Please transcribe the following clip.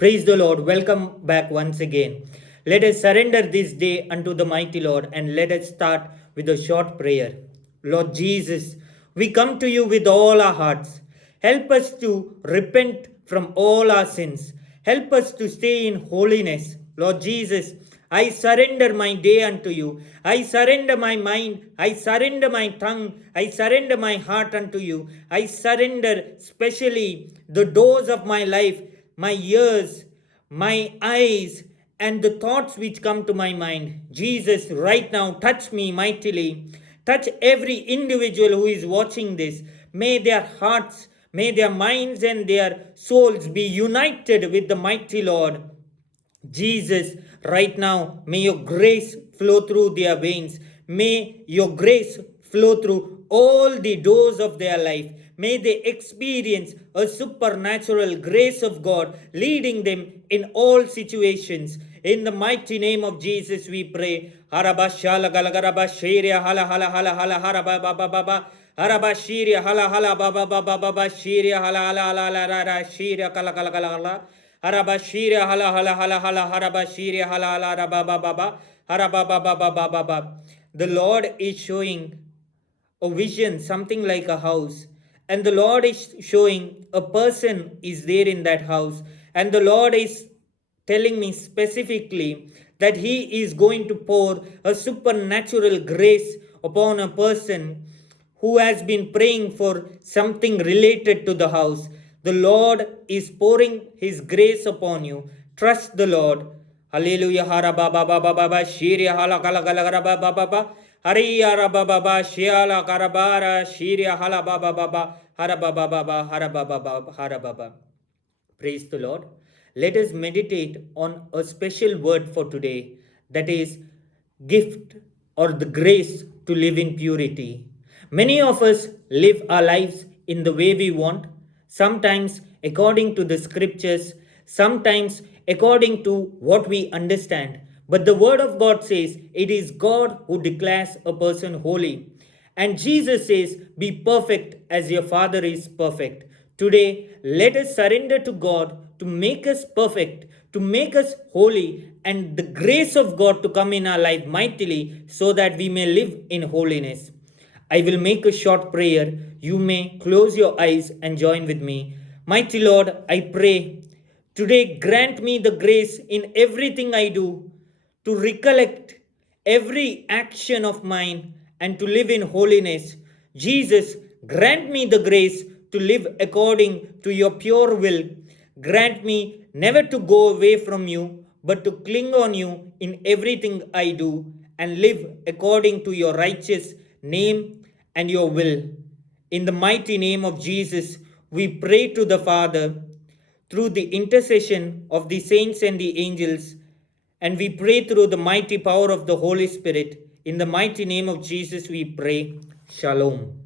Praise the Lord. Welcome back once again. Let us surrender this day unto the mighty Lord and let us start with a short prayer. Lord Jesus, we come to you with all our hearts. Help us to repent from all our sins. Help us to stay in holiness. Lord Jesus, I surrender my day unto you. I surrender my mind. I surrender my tongue. I surrender my heart unto you. I surrender specially the doors of my life, my ears, my eyes, and the thoughts which come to my mind. Jesus, right now, touch me mightily. Touch every individual who is watching this. May their hearts, may their minds, and their souls be united with the mighty Lord. Jesus, right now, may your grace flow through their veins. May your grace flow through all the doors of their life. May they experience a supernatural grace of God leading them in all situations. In the mighty name of Jesus, we pray. Harabashala galagaraba shiria hala hala hala hala haraba baba baba. Harabashiria hala hala baba baba baba shiria hala hala hala hala shiria kala kala kala kala. Harabashiria hala hala hala hala harabashiria hala hala rababa baba harababa baba baba baba. The Lord is showing a vision, something like a house, and the Lord is showing a person is there in that house, and the Lord is telling me specifically that He is going to pour a supernatural grace upon a person who has been praying for something related to the house. The Lord is pouring His grace upon you. Trust the Lord. Hallelujah. Hara baba baba baba shiria hala kala kala kala baba baba. Hariya baba baba shiala karabara shiria hala baba baba hara baba baba hara baba baba hara baba. Praise the Lord. Let us meditate on a special word for today, that is gift or the grace to live in purity. Many of us live our lives in the way we want, sometimes according to the scriptures, sometimes according to what we understand. But the word of God says it is God who declares a person holy. And Jesus says, be perfect as your Father is perfect. Today, let us surrender to God to make us perfect, to make us holy, and the grace of God to come in our life mightily so that we may live in holiness. I will make a short prayer. You may close your eyes and join with me. Mighty Lord, I pray today grant me the grace in everything I do to recollect every action of mine and to live in holiness. Jesus, grant me the grace to live according to your pure will. Grant me never to go away from you, but to cling on you in everything I do and live according to your righteous name and your will. In the mighty name of Jesus, we pray to the Father through the intercession of the saints and the angels, and we pray through the mighty power of the Holy Spirit. In the mighty name of Jesus, we pray. Shalom.